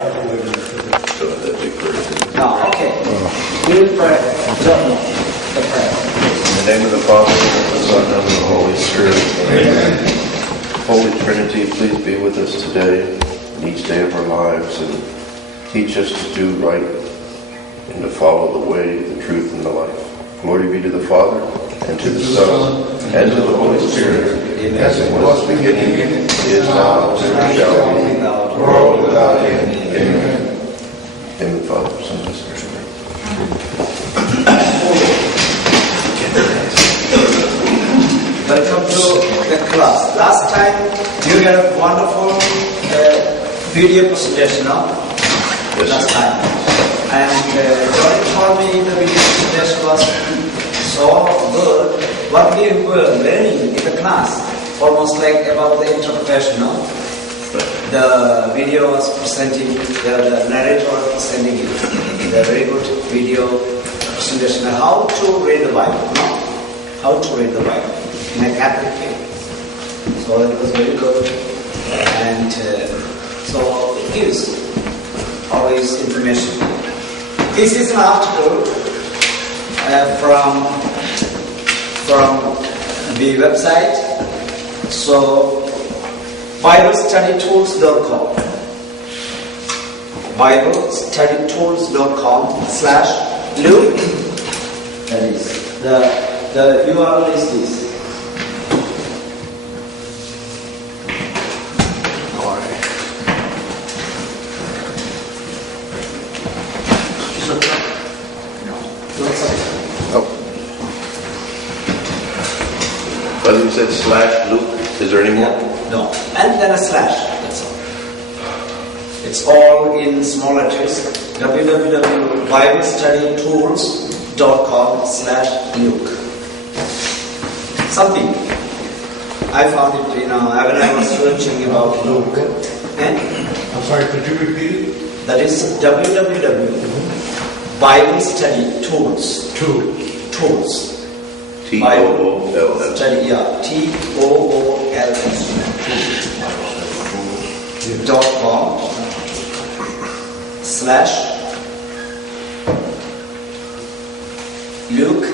No, okay. We will pray. The prayer. In the name of the Father, and of the Son, and of the Holy Spirit. Amen. Holy Trinity, please be with us today, in each day of our lives, and teach us to do right and to follow the way, the truth, and the life. Glory be to the Father, and to the Son, and to the Holy Spirit, as it was beginning, is now, and shall be, world without end. Amen. In the Father, Son, and Spirit. Welcome to the class. Last time you got a wonderful video presentation, no? Yes, last sir. time. And Johnny told me the video presentation was so good. What we were learning in the class, almost like about the interpretation, no? The video was presenting, the narrator was presenting it. The very good video presentation. How to read the Bible, no? How to read the Bible in a Catholic way. So it was very good. And so it gives always information. This is an article from the website. So BibleStudyTools.com. BibleStudyTools.com/Luke. That is the URL is this. But you said /Luke. Is there any more? No. And then a slash. That's all. It's all in small letters. www.BibleStudyTools.com/Luke. Something. I found it, when I was searching about Luke. And I'm sorry, could you repeat it? that is www.BibleStudyTools. Tools. TOOLS. Study, yeah. TOOLS.com/Luke.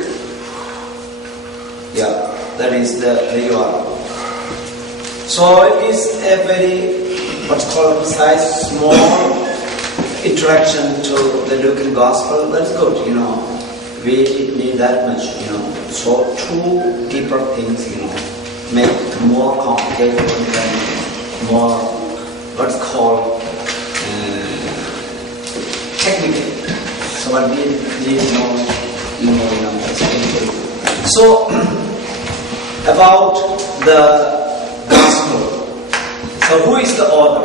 Yeah, that is the URL. So it is a very, what's called precise, small introduction to the Lucan Gospel. That's good, We didn't need that much, So two deeper things, make more complicated and more, what's called technical. So what we need more, So about the gospel. So who is the author?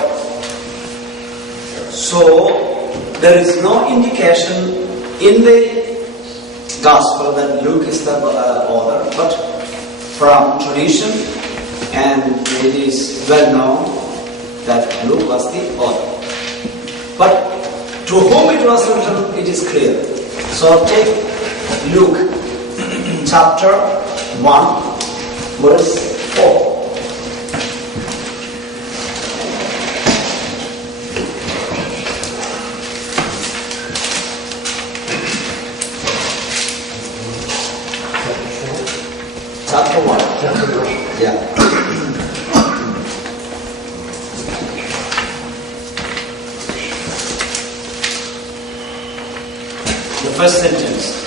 So there is no indication in the Gospel that Luke is the author, but from tradition, and it is well known that Luke was the author. But to whom it was written, it is clear. So take Luke chapter 1, verse 4. Chapter 1. Yeah. The first sentence.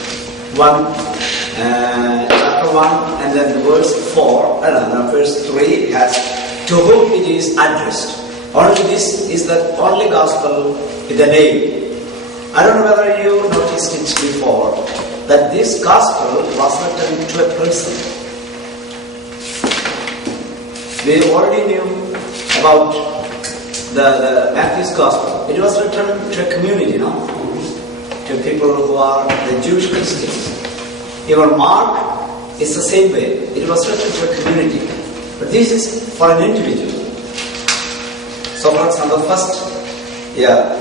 Chapter 1 and then verse 4. Verse 3 has to whom it is addressed. Only this is the only gospel with a name. I don't know whether you noticed it before, that this gospel was written to a person. We already knew about the Matthew's Gospel. It was written to a community, to people who are the Jewish Christians. Even Mark is the same way. It was written to a community. But this is for an individual. So for example, first,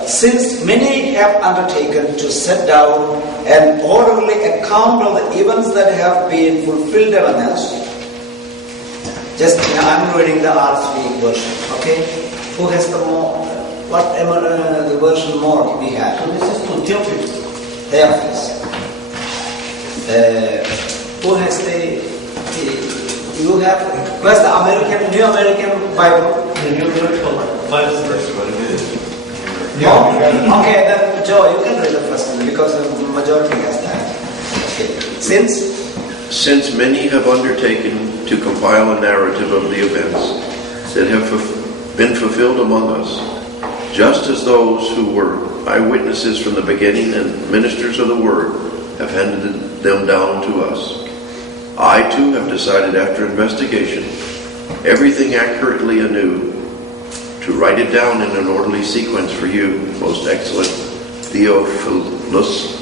since many have undertaken to set down an orderly account of the events that have been fulfilled among us. I'm reading the RSV version, okay? Who has the more what the version more we have? This is to Theophilus. Theophilus. Who has you have, where's the New American Bible? The New American Bible. Oh, okay, then Joe, you can read the first one because the majority has that. Okay. Since many have undertaken to compile a narrative of the events that have been fulfilled among us, just as those who were eyewitnesses from the beginning and ministers of the word have handed them down to us, I too have decided after investigation, everything accurately anew, to write it down in an orderly sequence for you, most excellent Theophilus,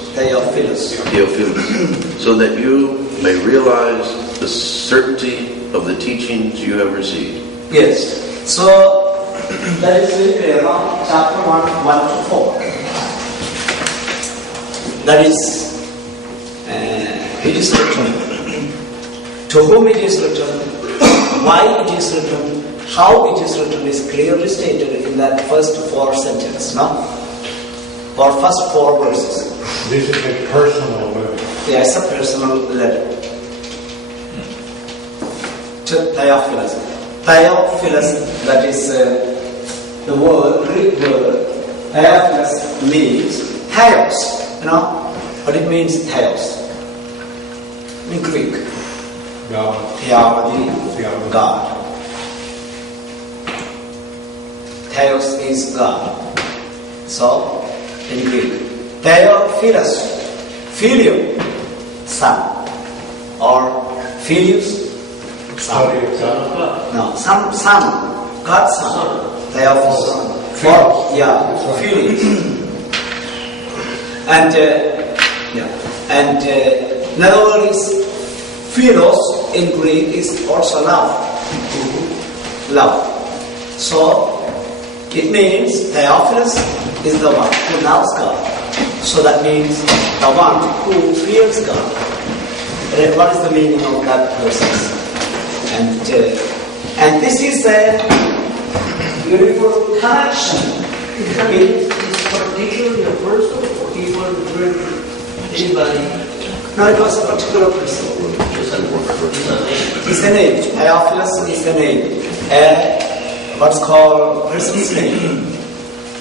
so that you may realize the certainty of the teachings you have received. Yes. So that is around chapter 1 to 4. That is, it is written. To whom it is written, why it is written, how it is written is clearly stated in that first 4 sentences, no? Or first 4 verses. This is a personal letter. Yes, a personal letter. To Theophilus. Theophilus, that is the word, Greek word, Theophilus means Theos. You know what it means, Theos? In Greek. God. Theology, God. Theos is God. So, in Greek. Theophilus, Filio, son. Or Filius, son. No, son, God's son. Theophilus, son. Filius. And another word is Philos in Greek is also love. Love. So, it means Theophilus is the one who loves God. So that means the one who fears God. What is the meaning of that verse? And this is a beautiful connection. It's particularly a person or people referring to anybody? No, it was a particular person. It's a name. Theophilus is a name. What's called person's name.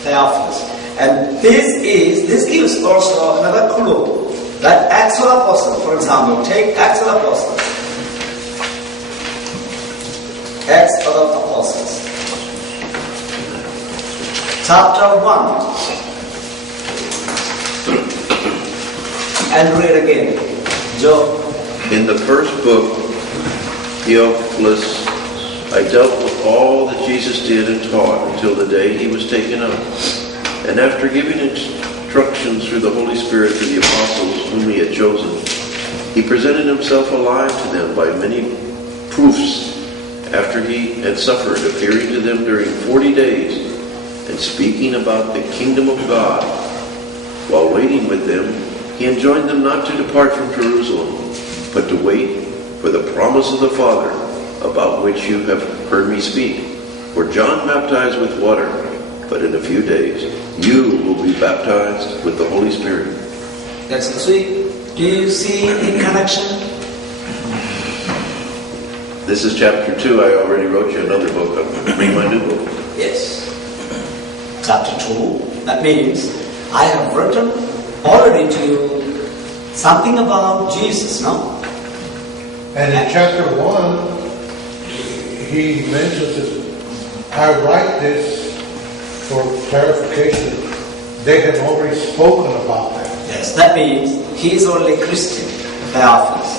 Theophilus. And this gives also another clue that Acts of Apostles, for example, take Acts of Apostles. Acts of Apostles. Chapter 1. And read again. Joe. In the first book, Theophilus, I dealt with all that Jesus did and taught until the day he was taken up. And after giving instructions through the Holy Spirit to the apostles whom he had chosen, he presented himself alive to them by many proofs after he had suffered, appearing to them during 40 days and speaking about the kingdom of God. While waiting with them, he enjoined them not to depart from Jerusalem, but to wait for the promise of the Father, about which you have heard me speak. For John baptized with water, but in a few days you will be baptized with the Holy Spirit. That's sweet. Do you see in connection? This is chapter 2. I already wrote you another book. I'll read my new book. Yes. Chapter 2. That means I have written already to you something about Jesus, no? And in chapter 1, he mentions that I write this for clarification. They have already spoken about that. Yes, that means he is already a Christian, Theophilus.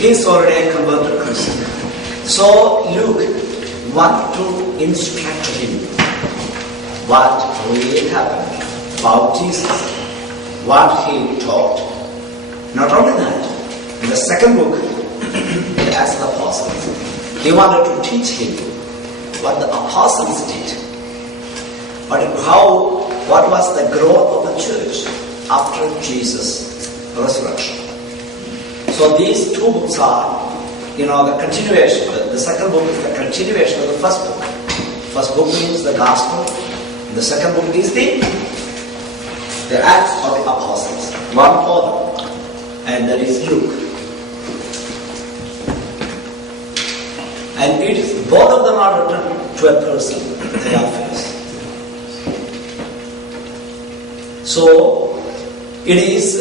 He is already a converted Christian. So Luke want to instruct him what really happened about Jesus, what he taught. Not only that, in the second book, the Acts of the Apostles, he wanted to teach him what the apostles did. What was the growth of the church after Jesus' resurrection. So these two books are, the continuation. The second book is the continuation of the first book. First book means the gospel. The second book is the Acts of the Apostles. One author, and that is Luke. And it is, both of them are written to a person, Theophilus. So it is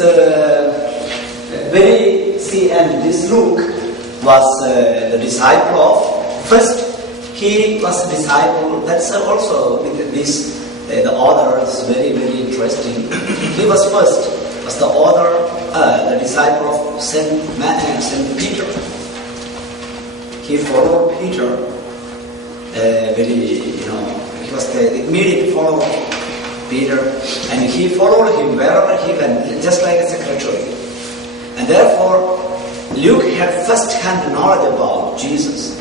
and this Luke was the disciple of, first he was a disciple, that's also this, the author is very, very interesting. He was the author, the disciple of Saint Peter. He followed Peter, he was the immediate follower of Peter, and he followed him wherever he went, just like a secretary. And therefore, Luke had first-hand knowledge about Jesus.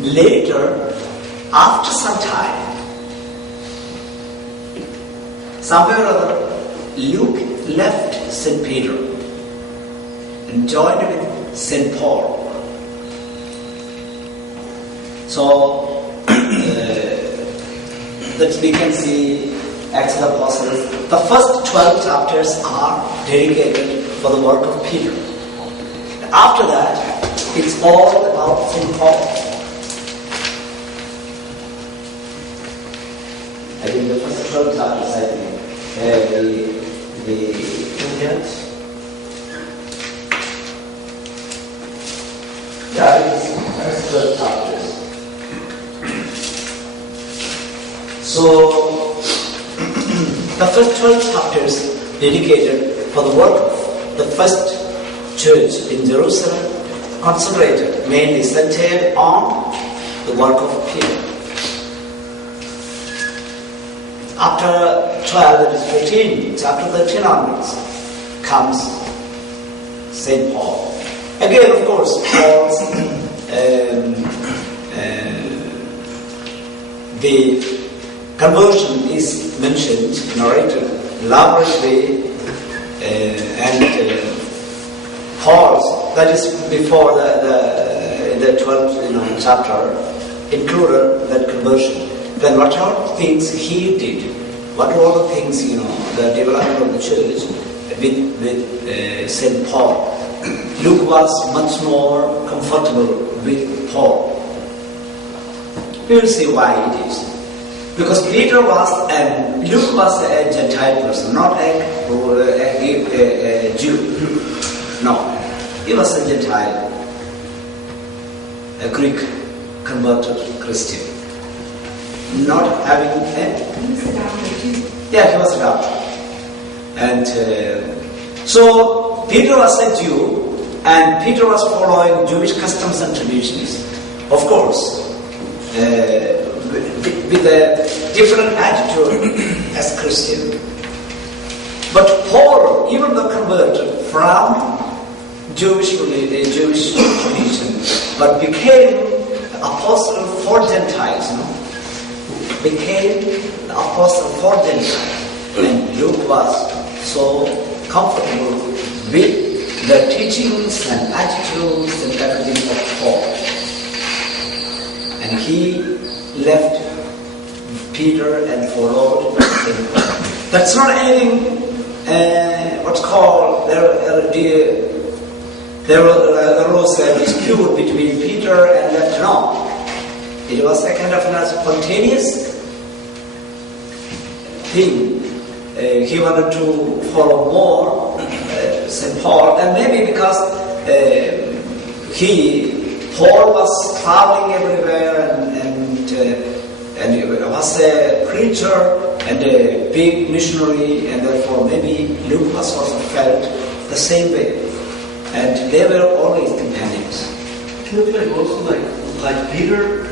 Later, after some time, somewhere or other, Luke left St. Peter and joined with St. Paul. So, that we can see Acts of the Apostles. The first 12 chapters are dedicated for the work of Peter. After that, it's all about St. Paul. I think the first 12 chapters, I think, Corinthians. Yeah, it's first 12 chapters. So, the first 12 chapters dedicated for the work of the first church in Jerusalem, concentrated, mainly centered on the work of Peter. After 12, that is 13, chapter 13 onwards, comes St. Paul. Again, of course, Paul's the conversion is mentioned, narrated elaborately, and Paul's, that is before the 12th chapter, included that conversion. Then what are the things he did? What were the things, the development of the church with St. Paul? Luke was much more comfortable with Paul. We will see why it is. Because Peter was, and Luke was a Gentile person, not a Jew. No, he was a Gentile, a Greek converted Christian. Not having He was a doctor too. Yeah, he was a doctor. And so Peter was a Jew, and Peter was following Jewish customs and traditions, of course, with a different attitude as Christian. But Paul, even though converted from Jewish tradition, but became the apostle for Gentiles, became the apostle for Gentiles. And Luke was so comfortable with the teachings and attitudes and everything of Paul. And he left Peter and followed him. That's not anything, what's called, there arose a dispute between Peter and that. No. It was a kind of a spontaneous thing. He wanted to follow more St. Paul, and maybe because Paul was traveling everywhere and he was a preacher and a big missionary, and therefore maybe Luke was also felt the same way. And they were always companions. It looks like also like Peter,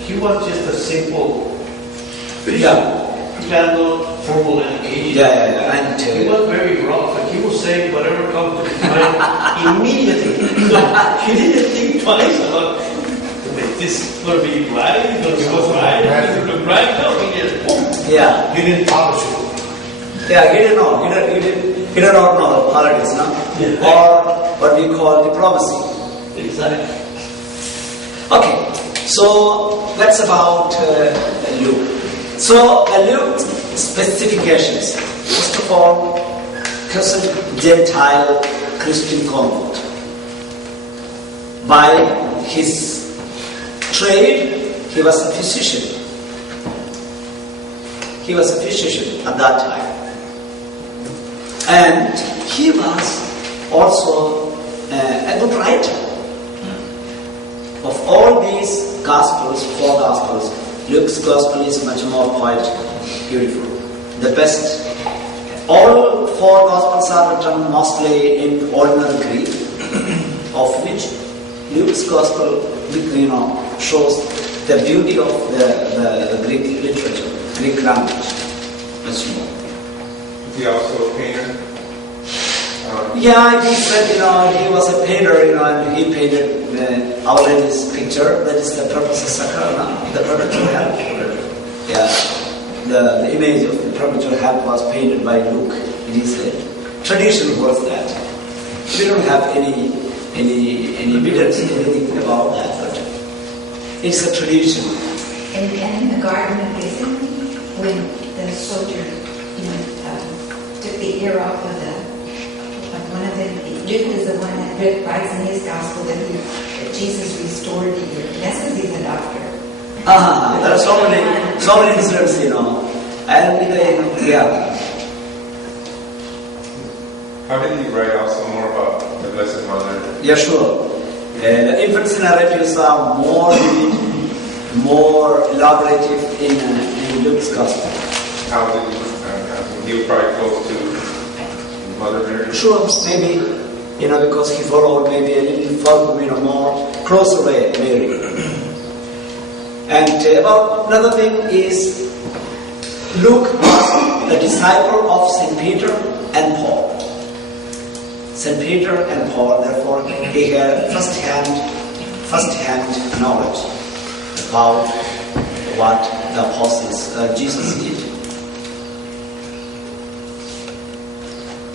he was just a simple bishop. Yeah. He had no formal education. Yeah. And he was very rough, and he was saying whatever comes to his mind immediately. So he didn't think twice about, is this going to be right? Is it going to be right? Is it going to be right? No, he just, boom. yeah. He didn't polish it. Yeah, he didn't know. He did not know politics, no? Yeah. Or what we call diplomacy. Exactly. Okay, So that's about Luke. So Luke's specifications. First of all, Gentile Christian convert. By his trade, he was a physician. He was a physician at that time. And he was also a good writer. Of all these Gospels, 4 Gospels, Luke's Gospel is much more poetic, beautiful, the best. All 4 Gospels are written mostly in ordinary Greek, of which Luke's Gospel, shows the beauty of the Greek literature, Greek language, much more. Is he also a painter? Yeah, he said, he was a painter, and he painted Our Lady's picture. That is the Perpetual Help, the Perpetual Help. Yeah, the image of the Perpetual Help was painted by Luke. It is a tradition was that. We don't have any evidence, anything about that, but it's a tradition. And in the Garden of Gethsemane, when the soldier, took the ear off of one of them, Luke is the one that writes in his gospel that Jesus restored the ear. That's because he's a doctor. There are so many incidents, and yeah. How did he write out some more about the Blessed Mother? Yeah, sure. The infancy narratives are more elaborative in Luke's gospel. How did he was probably close to Mother Mary? Sure, maybe, because he followed maybe a little further, more closer way, Mary. And about another thing is, Luke was a disciple of St. Peter and Paul. St. Peter and Paul, therefore, he had first-hand knowledge about what the apostles, Jesus did.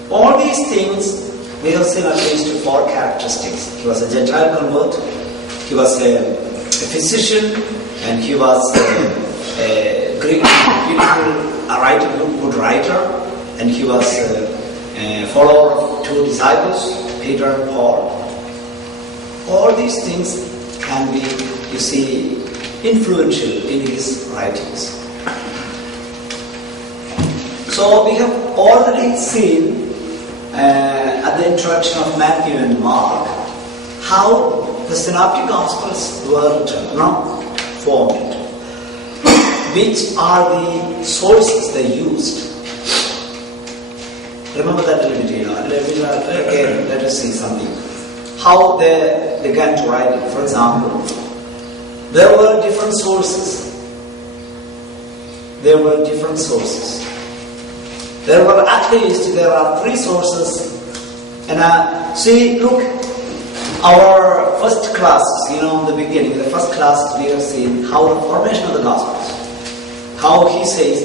All these things, we have seen at least 4 characteristics. He was a Gentile convert, he was a physician, and he was a Greek, good writer, and he was a follower of 2 disciples, Peter and Paul. All these things can be, influential in his writings. So we have already seen at the introduction of Matthew and Mark how the Synoptic Gospels were formed. Which are the sources they used? Remember that a little bit, again, let us see something. How they began to write it. For example, there were different sources. There were at least, there are 3 sources. And see, look, our first classes, in the beginning, the first classes we have seen how the formation of the Gospels. How he says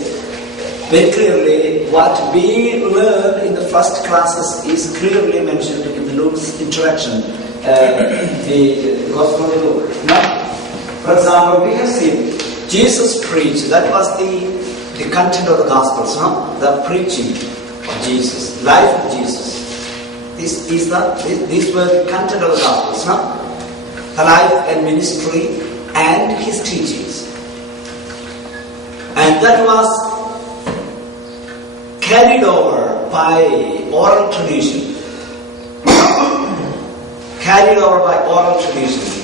very clearly what we learned in the first classes is clearly mentioned in Luke's introduction, the Gospel of Luke. For example, we have seen Jesus preached, that was the content of the Gospels, the preaching of Jesus, life of Jesus. These were the content of the Gospels, the life and ministry and his teachings. And that was carried over by oral tradition.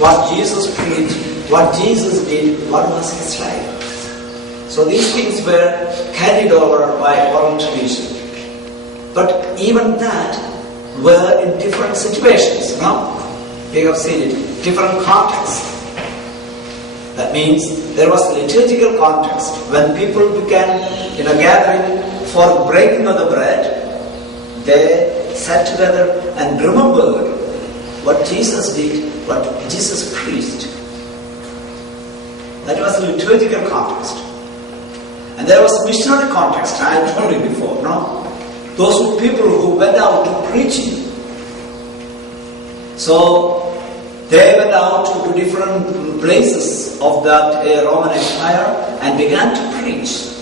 What Jesus preached, what Jesus did, what was his life. So these things were carried over by oral tradition. But even that were in different situations, We have seen it, different contexts. That means there was a liturgical context. When people began in a gathering for breaking of the bread, they sat together and remembered what Jesus did, what Jesus preached. That was a liturgical context. And there was a missionary context, I told you before, Those were people who went out preaching. So they went out to different places of that Roman Empire and began to preach.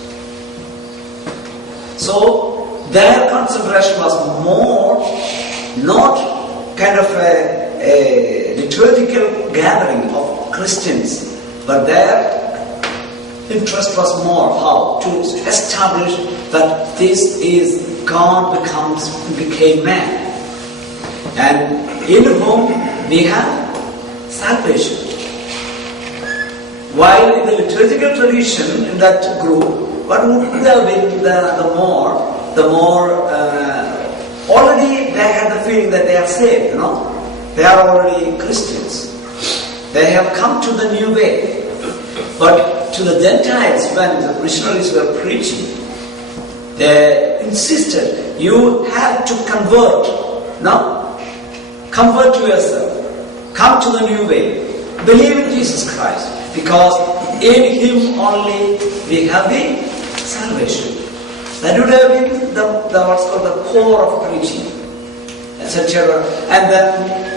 So their concentration was more not kind of a liturgical gathering of Christians, but their interest was more how to establish that this is God became man, and in whom we have salvation. While in the liturgical tradition in that group, what would have been the more already they had the feeling that they are saved, they are already Christians. They have come to the new way. But to the Gentiles, when the missionaries were preaching, they insisted, you have to convert. No? Convert yourself. Come to the new way. Believe in Jesus Christ. Because in Him only we have the salvation. That would have been the what's called the core of preaching. Etc. And then,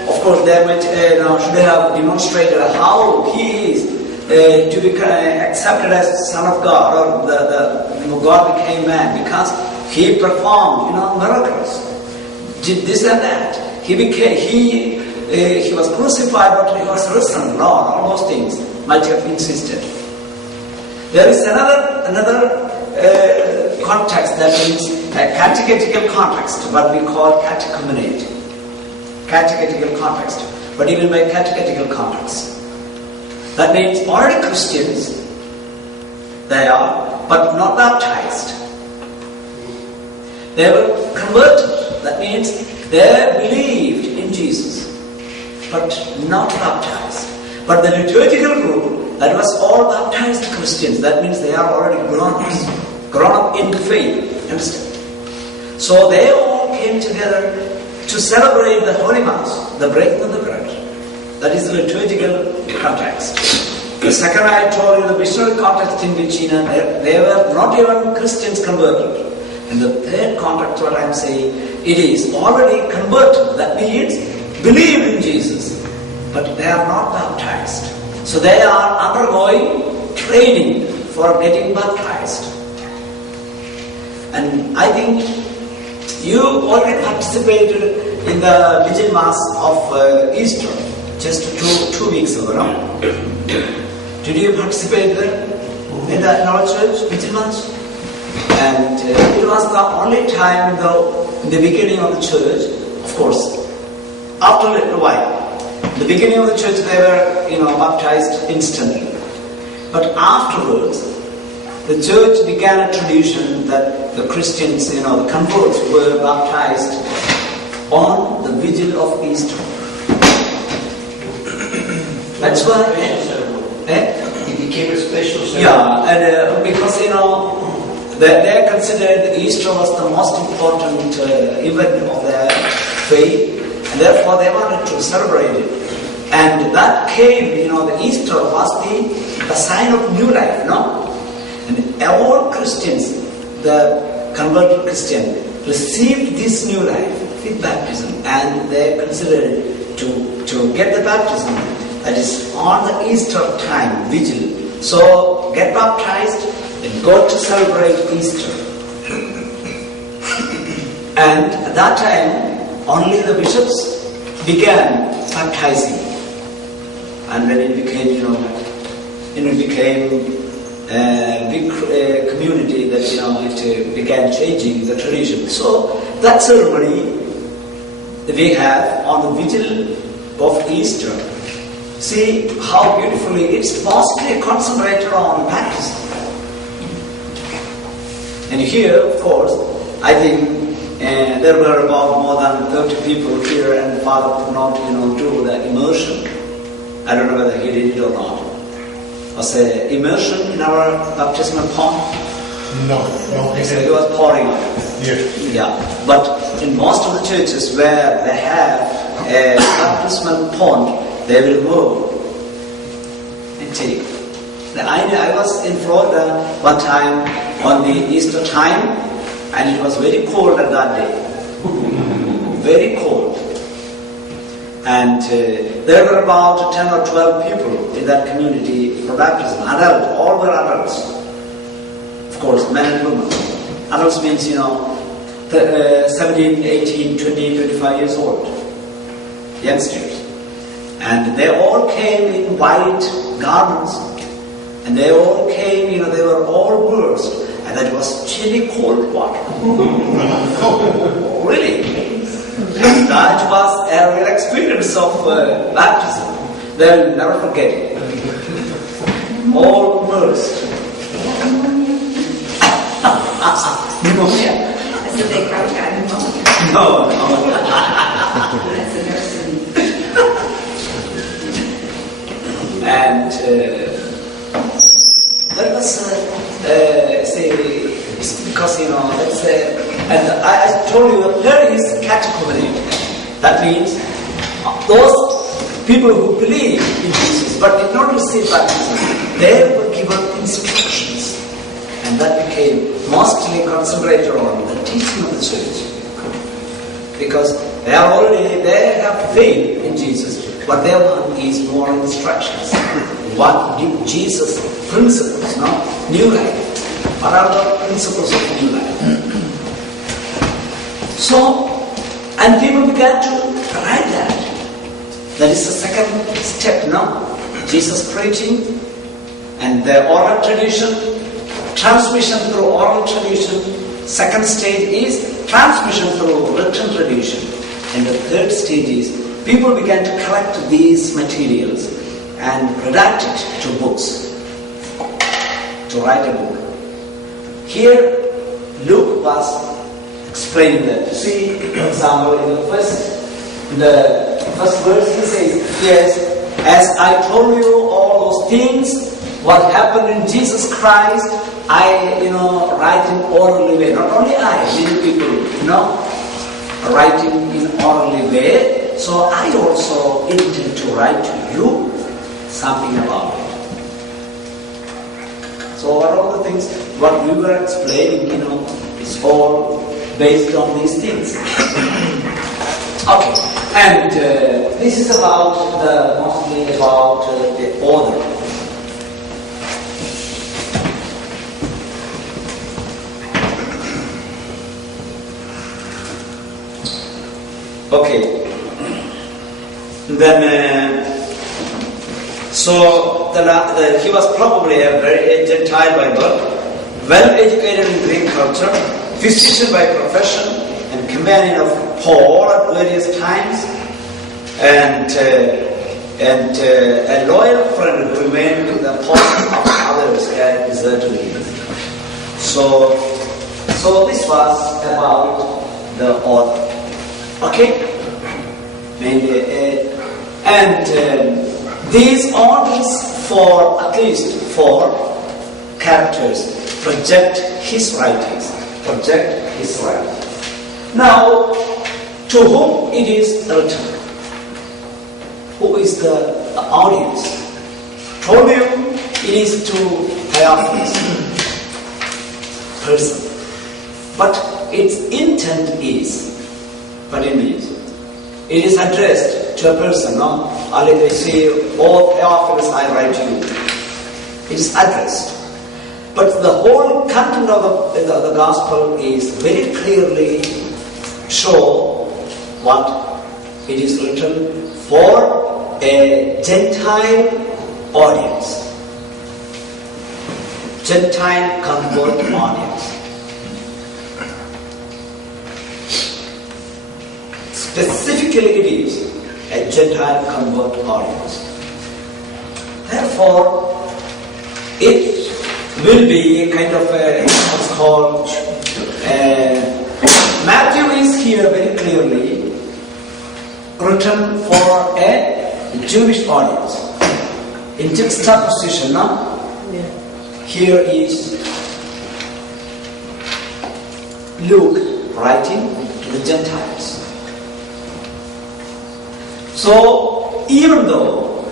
of course, they might, should have demonstrated how He is to be accepted as Son of God, or the God became man, because He performed, miracles, did this and that. He was crucified, but He was risen, Lord. All those things might have insisted. There is another context, that means a catechetical context, what we call catechumenate. Catechetical context, but even by catechetical context. That means already Christians, they are, but not baptized. They were converted. That means they believed in Jesus, but not baptized. But the liturgical group, that was all baptized Christians. That means they are already grown up in faith. Understand? So they all came together to celebrate the Holy Mass, the breaking of the bread. That is the liturgical context. The second I told you, the missionary context in which they were not even Christians converted. And the third context, what I am saying, it is already converted. That means believe in Jesus, but they are not baptized. So they are undergoing training for getting baptized. And I think you already participated in the Vigil Mass of Easter just two weeks ago, no? Did you participate there in our church, Vigil Mass? And it was the only time in the beginning of the church, of course, after a little while. In the beginning of the church they were, baptized instantly. But afterwards, the church began a tradition that the Christians, the converts were baptized on the vigil of Easter. That's why. It became a special ceremony. Yeah, and because they considered Easter was the most important event of their faith, and therefore they wanted to celebrate it. And that came, the Easter was the sign of new life, no? And all Christians, the converted Christian, received this new life with baptism, and they considered to get the baptism, that is on the Easter time, vigil. So get baptized and go to celebrate Easter. And at that time, only the bishops began baptizing. And when it became, it became a big community that, it began changing the tradition. So that ceremony that we have on the vigil of Easter, see how beautifully it's mostly concentrated on baptism. And here, of course, I think there were about more than 30 people here, and Father could not, do the immersion. I don't know whether he did it or not. Was there immersion in our baptismal pond? No. So he was pouring on. Yes. Yeah. But in most of the churches where they have a baptismal pond, they will move and take. I was in Florida one time on the Easter time, and it was very cold at that day. Very cold. And there were about 10 or 12 people in that community for baptism. Adults, all were adults. Of course, men and women. Adults means, 17, 18, 20, 25 years old. Youngsters. And they all came in white garments. And they all came, they were all versed. And that was chilly cold water. Really? And that was a real experience of baptism. They'll never forget it. All immersed. Pneumonia? I said they probably got pneumonia. No. That's a nursing. And that was, it's because, that's, and I told you, there is catechomery. That means those people who believe in Jesus but did not receive baptism, they were given instructions. And that became mostly concentrated on the teaching of the church. Because they have faith in Jesus, but their one is more instructions. What did Jesus principles, new life. What are the principles of new life? So, and people began to write that. That is the second step, Jesus preaching and the oral tradition, transmission through oral tradition. Second stage is transmission through written tradition. And the third stage is people began to collect these materials and redact it to books, to write a book. Here, Luke was explaining that. See, for example, in the first verse he says, yes, as I told you all those things, what happened in Jesus Christ, I, write in orally way. Not only I, many people, writing in orally way. So I also intend to write to you something about it. So what are the things, what we were explaining, is all based on these things. Okay, and this is mostly about the order. Okay, then he was probably a very Gentile by birth, well educated in Greek culture, physician by profession, and companion of Paul at various times, and a loyal friend who remained with the apostle of others had deserted him. So this was about the author. Okay? And these orders for at least 4 characters project his writings. Now, to whom it is written? Who is the audience? Told you it is to Theophilus person. But its intent is, it is addressed to a person, they say, oh Theophilus, I write to you. It is addressed. But the whole content of the gospel is very clearly show what it is written for a Gentile audience. Gentile convert audience. Specifically it is a Gentile convert audience. Therefore, it will be a kind of what's called Matthew is here very clearly written for a Jewish audience. In juxtaposition, here is Luke writing to the Gentiles. So, even though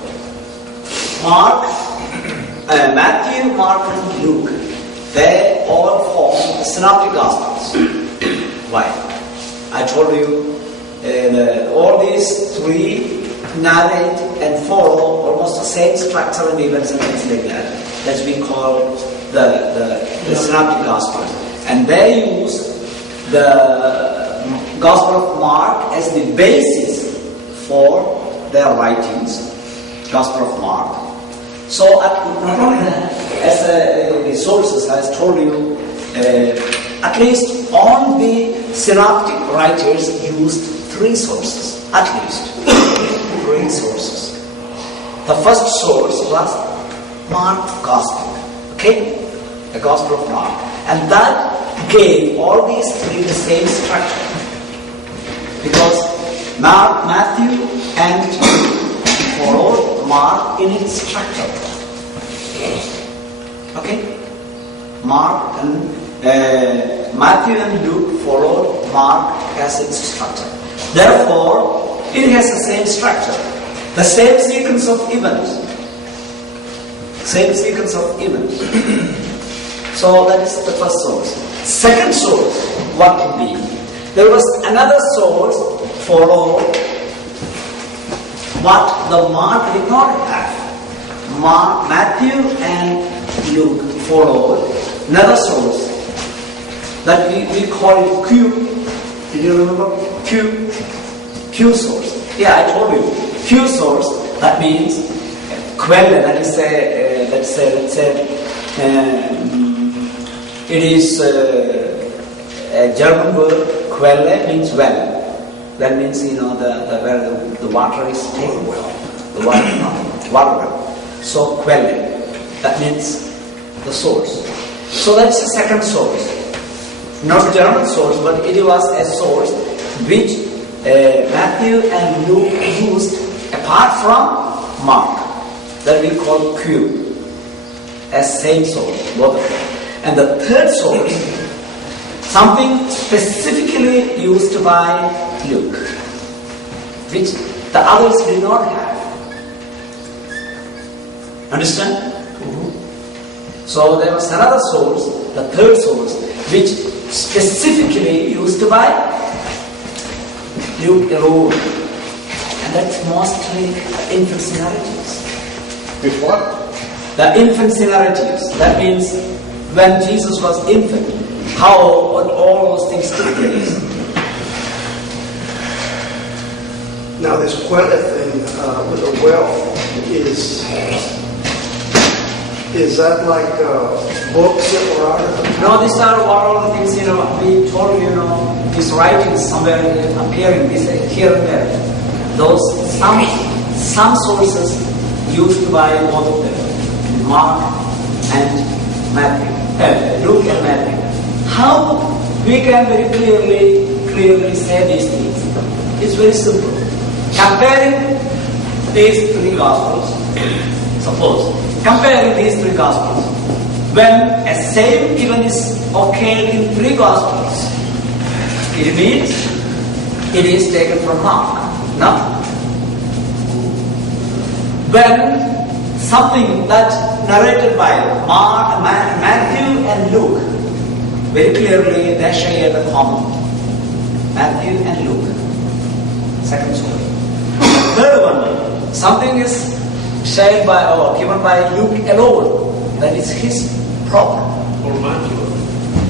Matthew, Mark, and Luke, they all form the Synoptic Gospels. Why? I told you all these 3 narrate and follow almost the same structure and events and things like that. That's we call the synoptic gospel. And they use the Gospel of Mark as the basis for their writings. Gospel of Mark. So not only that, as the sources, as I told you, at least all the synoptic writers used 3 sources, at least 3 sources. The first source was Mark Gospel, okay, the Gospel of Mark, and that gave all these 3 the same structure, because Mark, Matthew, and followed Mark in its structure. Okay, Mark and Matthew and Luke followed Mark as its structure. Therefore, it has the same structure, the same sequence of events. Same sequence of events. So that is the first source. Second source, what would be? There was another source followed what the Mark did not have. Matthew and Luke followed another source that we call it Q. Did you remember Q? Q source. Yeah, I told you. Q source, that means Quelle, that is it is a German word. Quelle means well. That means, you know, where the water is taken well. The water well. So Quelle, that means the source. So that's the second source. Not German source, but it was a source which Matthew and Luke used apart from Mark, that we call Q, as same source, both of them. And the third source, something specifically used by Luke, which the others did not have. Understand? So there was another source, the third source, which specifically used by Luke alone. And that's mostly infant narratives. With what? The infant narratives. That means when Jesus was infant, what all those things took place. Now this Quelle thing with the well is that like books that were out of the No, these are what all the things, you know, we told you, these writings somewhere appearing here and there. Those, some sources used by both of them, Mark and Matthew, Luke and Matthew. How we can very clearly say these things? It's very simple. Comparing these 3 Gospels, suppose, comparing these 3 Gospels, when a same event is occurred in 3 Gospels, it means it is taken from Mark. No? When something that narrated by Mark, Matthew and Luke, very clearly they share the common. Matthew and Luke. Second source. Third one, something is shared by or given by Luke alone. That is his problem. Or Matthew.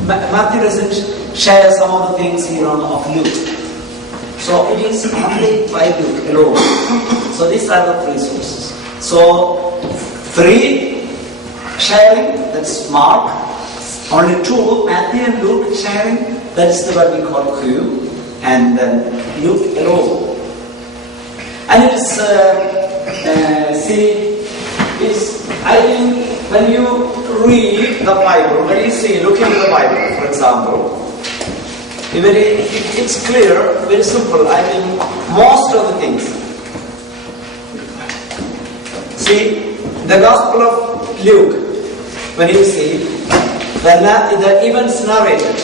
Matthew doesn't share some of the things, of Luke. So it is only by Luke alone. So these are the 3 sources. So 3 sharing, that's Mark. Only 2, Matthew and Luke sharing, that is what we call Q. And then Luke alone. And it is, I think when you read the Bible, when you look into the Bible, for example, it's clear, very simple. I mean, most of the things. See, the Gospel of Luke, when you see the events narrated,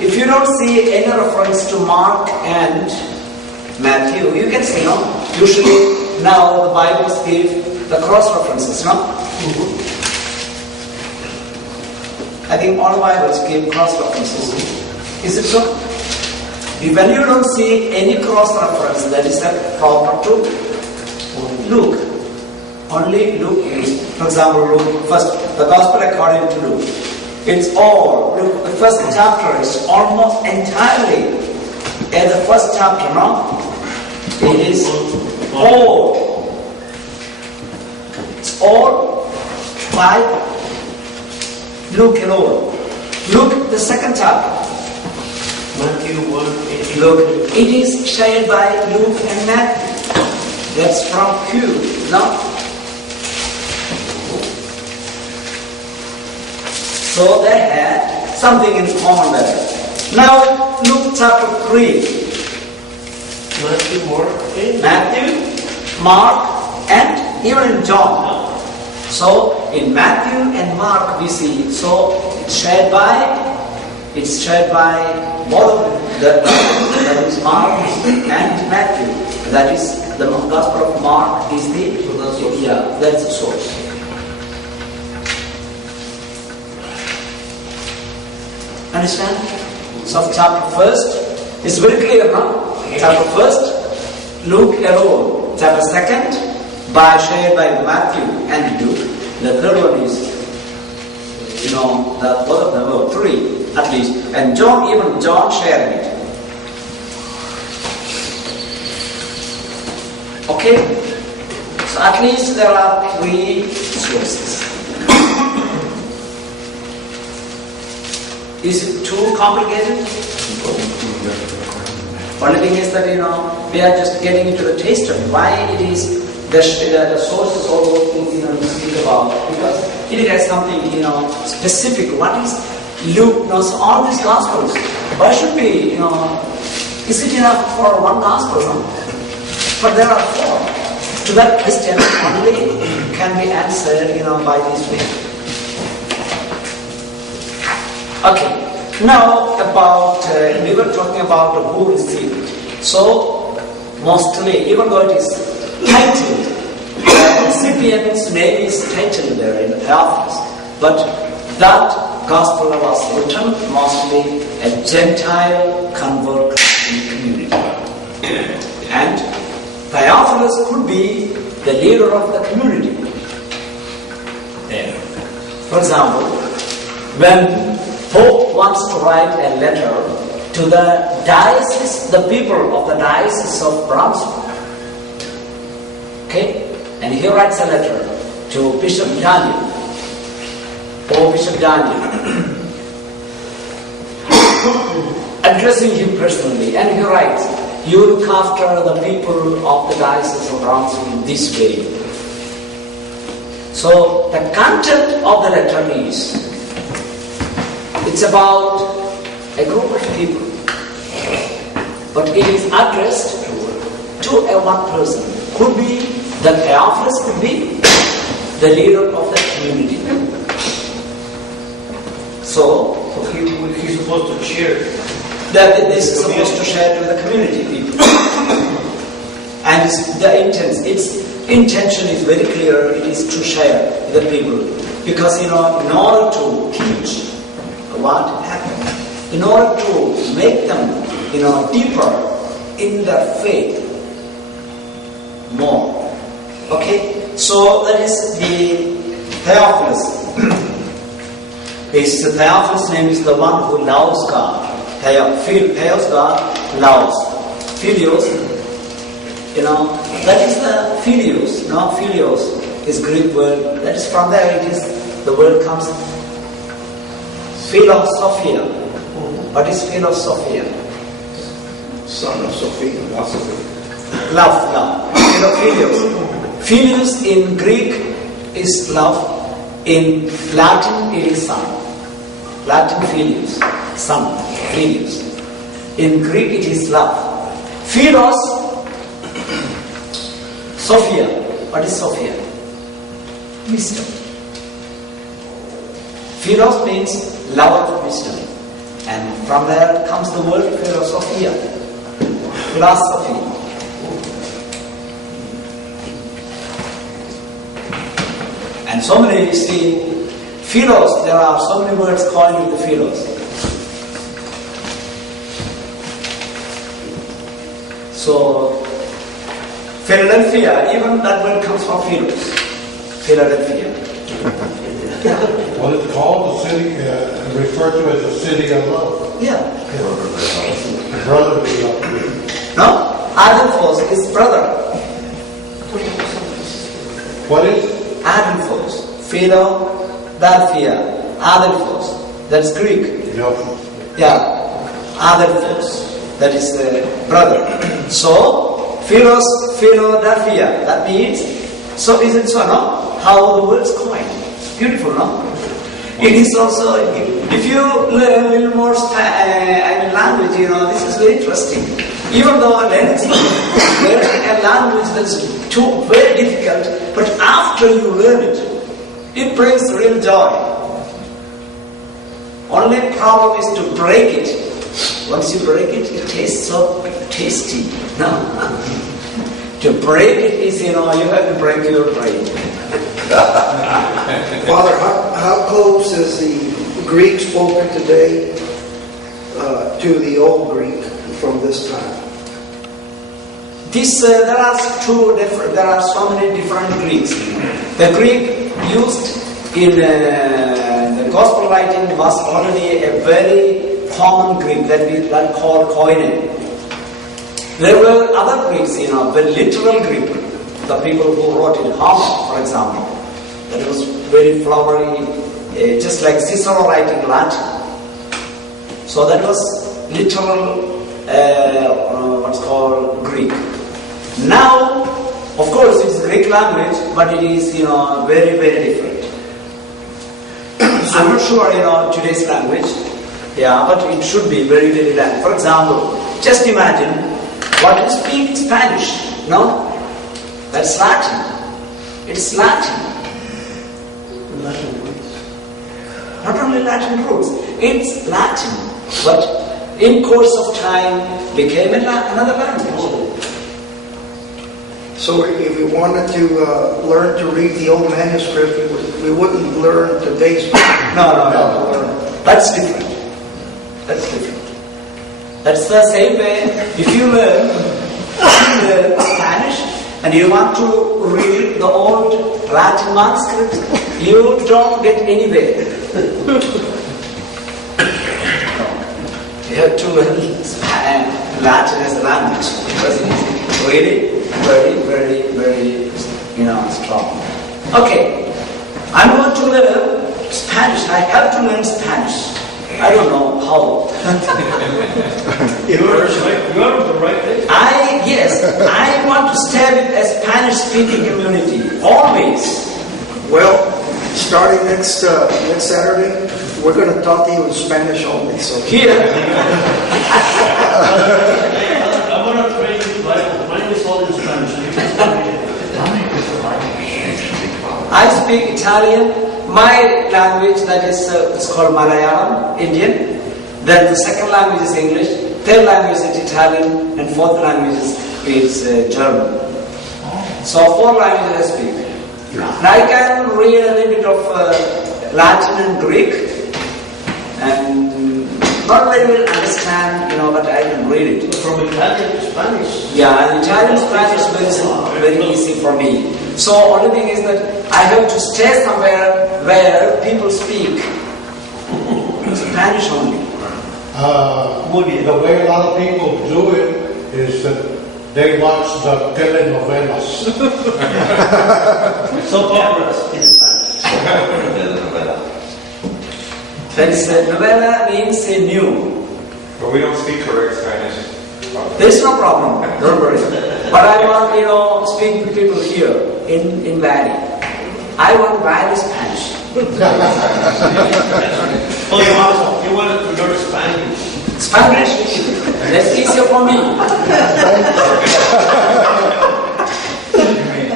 if you don't see any reference to Mark and Matthew, you can say, usually now the Bibles give the cross-references, I think all Bibles give cross-references. Is it so? When you don't see any cross-reference, that is proper to Luke. Only Luke is, for example, Luke, first, the Gospel according to Luke. It's all, Luke, the first chapter is almost entirely, in the first chapter, no? It is all. It's all by Luke alone. Luke, the second chapter. Matthew 1:18. Look, it is shared by Luke and Matthew. That's from Q, no? So they had something in common there. Now, Luke chapter 3. Matthew, Mark, and Matthew, Mark, and even John. So, in Matthew and Mark we see, so it's shared by both of them. That is Mark and Matthew. That is the Gospel of Mark is that's the source. Understand? So chapter first is very clear, no? Chapter first, Luke alone. Chapter second, shared by Matthew and Luke. The third one is, both of them were three at least. And even John shared it. Okay? So at least there are three sources. Is it too complicated? Only thing is that, we are just getting into the taste of why it is the sources, all those things, we speak about. Because it has something, specific. What is Luke knows all these Gospels. Why should we, is it enough for one Gospel? No? But there are four. To that question, only can be answered, by these ways. Okay. Now about, we were talking about who received. So, mostly, even though it is titled, the recipient's name is titled there in the Theophilus, but that Gospel was written mostly a Gentile convert Christian community. And Theophilus could be the leader of the community. For example, when Pope wants to write a letter to the diocese, the people of the diocese of Brunswick. Okay? And he writes a letter to Bishop Daniel, or Bishop Daniel, addressing him personally. And he writes, you look after the people of the diocese of Brunswick in this way. So the content of the letter is, it's about a group of people, but it is addressed to a one person. Could be the Theophilus, could be the leader of the community. So he's supposed to share. That this is supposed to share with the community people. And its intention is very clear. It is to share with the people, because in order to teach what happened, in order to make them, deeper in their faith, more. Okay, so that is the Theophilus. The Theophilus name is the one who loves God. Theos, God, loves. Philios, that is the Philios. No, Philios is Greek word. That is from there. It is the word comes. Philosophia. What is philosophia? Son of Sophia. Love. Philios. Philios in Greek is love. In Latin it is son. Latin Philios. Son. Philios. In Greek it is love. Philos. Sophia. What is Sophia? Wisdom. Philos means lover of wisdom. And from there comes the word philosophia. Philosophy. And so many, philos, there are so many words calling the philos. So, Philadelphia, even that word comes from Philos. Philadelphia. Well, it's called the city, referred to as the city of love. Yeah. Brotherly love. No? Adelphos is brother. What is? Adelphos. Philadelphia. Adelphos. That's Greek. Yeah. Adelphos. That is brother. So, Philadelphia. That means, so is it so, no? How the words coined. Beautiful, no? It is also, if you learn a little more language, this is very interesting. Even though learning a language that's very difficult, but after you learn it, it brings real joy. Only problem is to break it. Once you break it, it tastes so tasty. No. To break it is, you have to break your brain. Father, how close is the Greek spoken today to the old Greek from this time? There are so many different Greeks. The Greek used in the Gospel writing was already a very common Greek that we call Koine. There were other Greeks, the literal Greek, the people who wrote in Homer, for example. That was very flowery, just like Cicero writing Latin. So that was literal, what's called Greek. Now, of course, it's Greek language, but it is, very, very different. I'm not sure, today's language. Yeah, but it should be very, very Latin. For example, just imagine what you speak Spanish, no? That's Latin. It's Latin. Latin roots. Not only Latin roots, it's Latin, but in course of time became another language. So if we wanted to learn to read the old manuscript, we wouldn't learn today's. No. That's different. That's the same way. If you learn Spanish and you want to read the old Latin manuscript, you don't get anywhere. You have to learn Latin as a language because it is really very, very, very, strong. Okay, I'm going to learn Spanish. I have to learn Spanish. I don't know how. You are on the right place. I want to stay with a Spanish-speaking community always. Well, starting next Saturday, we're going to talk to you in Spanish only. So Here, I'm going to train you Bible. Mine is all in Spanish. I speak Italian. My language, that is, it's called Malayalam, Indian. Then the second language is English. Third language is Italian, and fourth language is German. So 4 languages I speak. And I can read a little bit of Latin and Greek, and not very well understand, but I can read it. From Italian to Spanish. Yeah, and Italian Spanish is very easy for me. So only thing is that I have to stay somewhere where people speak Spanish only. The way a lot of people do it is that they watch the telenovelas. Soap operas in Spanish. That is, novela means new. But we don't speak correct Spanish. There's no problem, don't worry. But I want, speak to people here in Valley. I want Valley Spanish. Oh, you want to learn Spanish? Spanish? That's easier for me.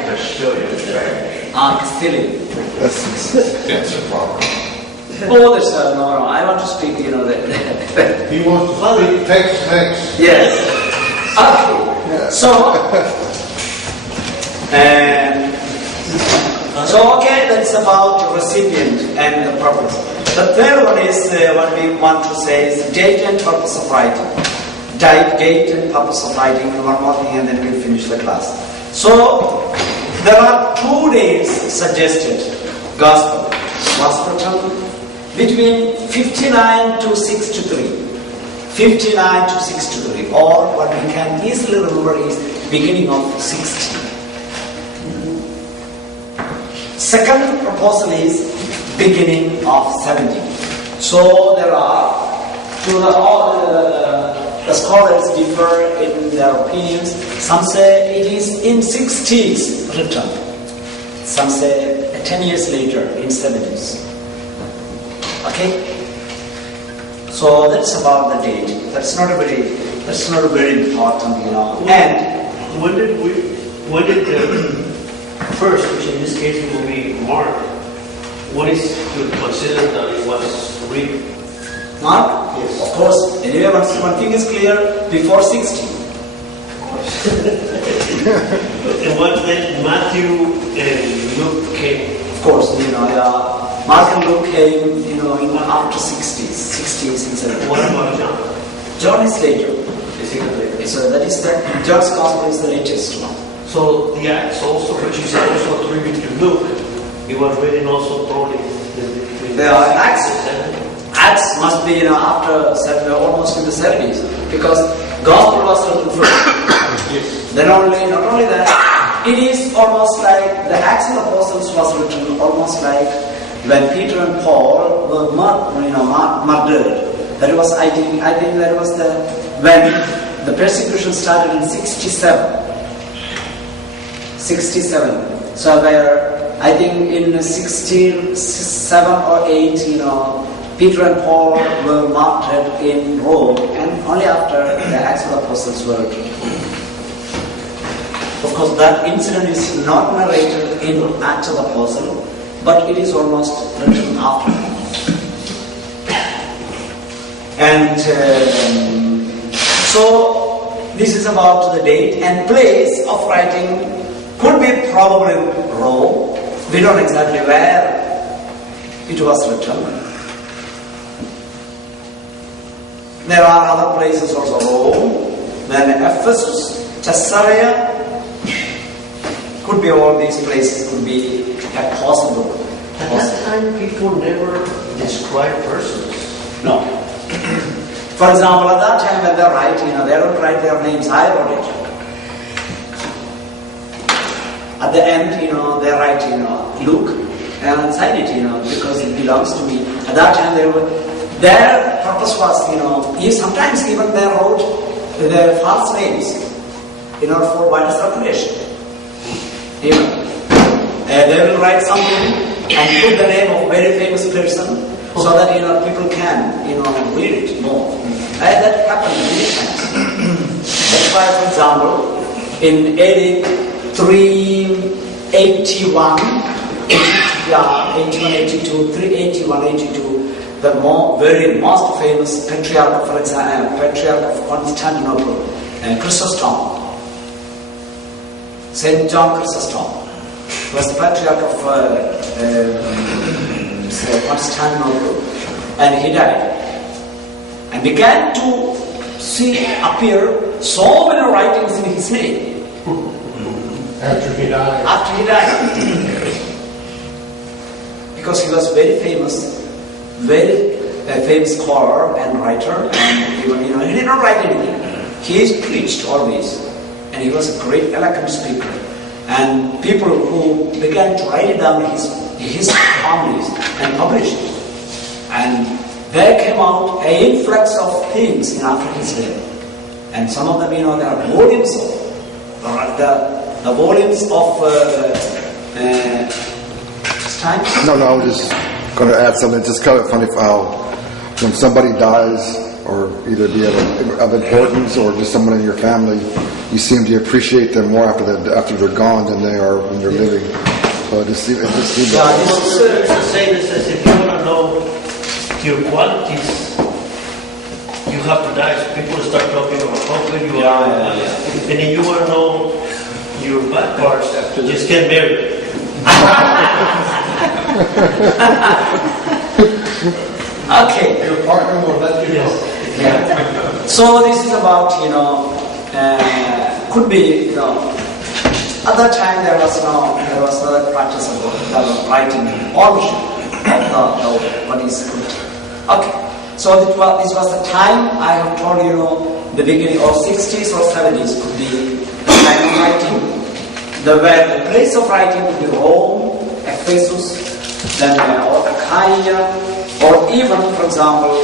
Castilian Spanish. Castilian. That's the problem. Oh, there's no. I want to speak, that. He wants to speak Tex-Mex. Yes. Okay. So, that's about the recipient and the purpose. The third one is what we want to say is date and purpose of writing. type, date, and purpose of writing, one more thing, and then we'll finish the class. So, there are 2 dates suggested. Gospel was written between 59 to 63. 59 to 63, or what we can easily remember is beginning of 60. Second proposal is beginning of 70. So there are, the scholars differ in their opinions. Some say it is in 60s written. Some say 10 years later in 70s. Okay? So that's about the date. That's not a very important, you know. And when did the first, which in this case will be Mark, what is to consider that it was read? Mark? Yes. Of course. Anyway, one thing is clear, before 60. And what then Matthew and Luke came? Of course, you know, Mark and Luke came, you know, after 60s and 70s. What about John? John is later. Is he later? So that is John's Gospel is the latest one. So the Acts also, which is also attributed to Luke, it was written also probably between The Acts? and 70. Acts must be, you know, after almost in the 70s, because Gospel was written first. Yes. Then not only that, it is almost like the Acts of the Apostles was written almost like when Peter and Paul were murdered. That was, I think that was when the persecution started in 67. 67. So where I think in 67 or 8, you know, Peter and Paul were martyred in Rome, and only after the Acts of the Apostles were written. Of course, that incident is not narrated in Acts of the Apostle, but it is almost written after. And so, this is about the date and place of writing. Could be probably Rome. We don't exactly where it was written. There are other places also, Rome, then Ephesus, Caesarea. Could be all these places, could be possible. At that time, people never describe persons. No. For example, at that time when they write, you know, they don't write their names, I wrote it. At the end, you know, they write, you know, Luke, and sign it, you know, because it belongs to me. At that time, their purpose was, you know, sometimes even they wrote their false names in order for wider circulation. Even they will write something and put the name of a very famous person so that, you know, people can, you know, read it more. That happened many times. That's why, for example, in AD 381, 82, 381, 82, the very most famous patriarch, for example, patriarch of Constantinople, Chrysostom, Saint John Chrysostom, was the patriarch of Constantinople, and he died, and began to appear so many writings in his name. After he died. After he died. Because he was very famous scholar and writer, and even, you know, he did not write anything. He preached always, and he was a great eloquent speaker. And people who began to write down his homilies and published it. And there came out an influx of things after his death. And some of them, you know, there are volumes of the volumes of time. No, I was just going to add something. It's just kind of funny how when somebody dies, or either be of importance or just someone in your family, you seem to appreciate them more after they're gone than they are when they're living. So it just seems There's a saying that says if you want to know your qualities, you have to die. So people start talking about how good you are. And if you want to know your bad parts, just get married. Okay. Your partner will let you know. Yeah. So this is about, could be, at that time there was no practice of writing origin of what is good. Okay, so this was the time I have told the beginning of 60s or 70s could be the time of writing. Where the place of writing could be Rome, Ephesus, then or Achaia, or even, for example,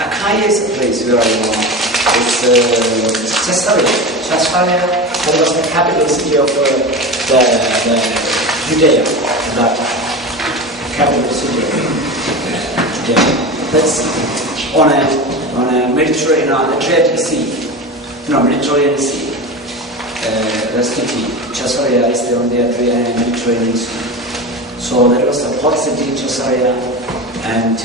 Achaia is a place where it's Caesarea. Caesarea, that was the capital city of the Judea at that time. Capital city of Judea. That's on a Mediterranean, Adriatic Sea. No, Mediterranean Sea. The city, Caesarea is there on the Mediterranean Sea. So that was the port city, Caesarea, and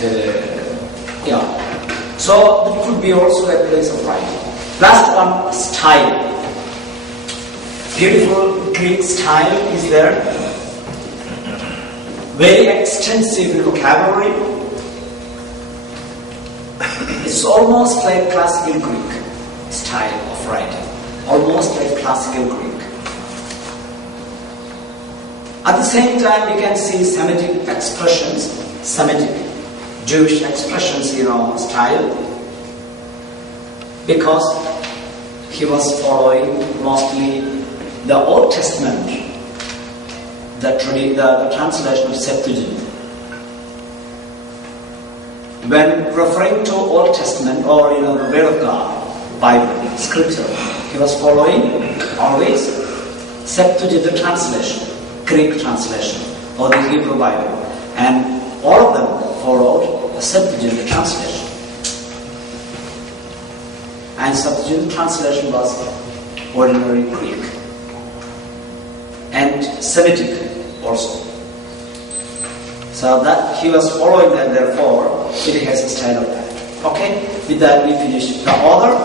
so it could be also a place of writing. Last one, style. Beautiful Greek style is there. Very extensive vocabulary. It's almost like classical Greek style of writing. Almost like classical Greek. At the same time, we can see Semitic expressions, Semitic Jewish expressions, style, because he was following mostly the Old Testament, the translation of Septuagint. When referring to Old Testament or the Word of God, Bible, Scripture, he was following always Septuagint translation, Greek translation, or the Hebrew Bible, and all of them followed the Septuagint translation. And Septuagint translation was ordinary Greek and Semitic also. So that he was following that, therefore it has a style of that. Okay, with that we finish the author,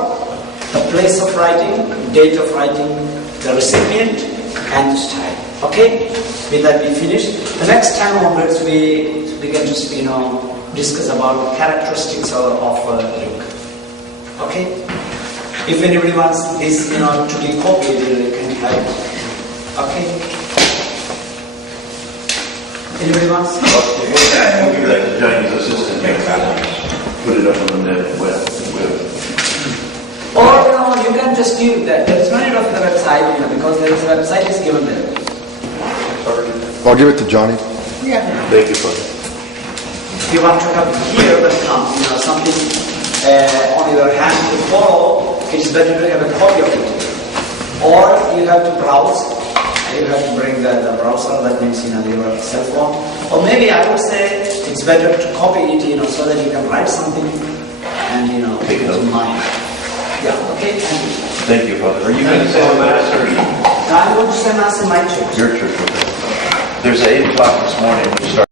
the place of writing, date of writing, the recipient, and the style. Okay, with that we finish. The next time onwards we begin to discuss about the characteristics of Luke. Okay, if anybody wants this to be copied, you can have it. Okay. Anybody wants? Okay, we'll give that to Johnny's assistant next time. Put it up on the web. Or you can just give that. There is no need of the website, because there is a website is given there. I'll give it to Johnny. Yeah. Thank you, Father. If you want to have here that comes, something on your hand to follow, it's better to have a copy of it. Or you have to browse. You have to bring the browser, that means your cell phone. Or maybe I would say it's better to copy it, so that you can write something and take it to mind. Yeah. Okay. Thank you. Thank you, Father. Are you going to say the mass or? I'm going to say mass in my church. Your church. Okay. There's an 8 o'clock this morning. We start.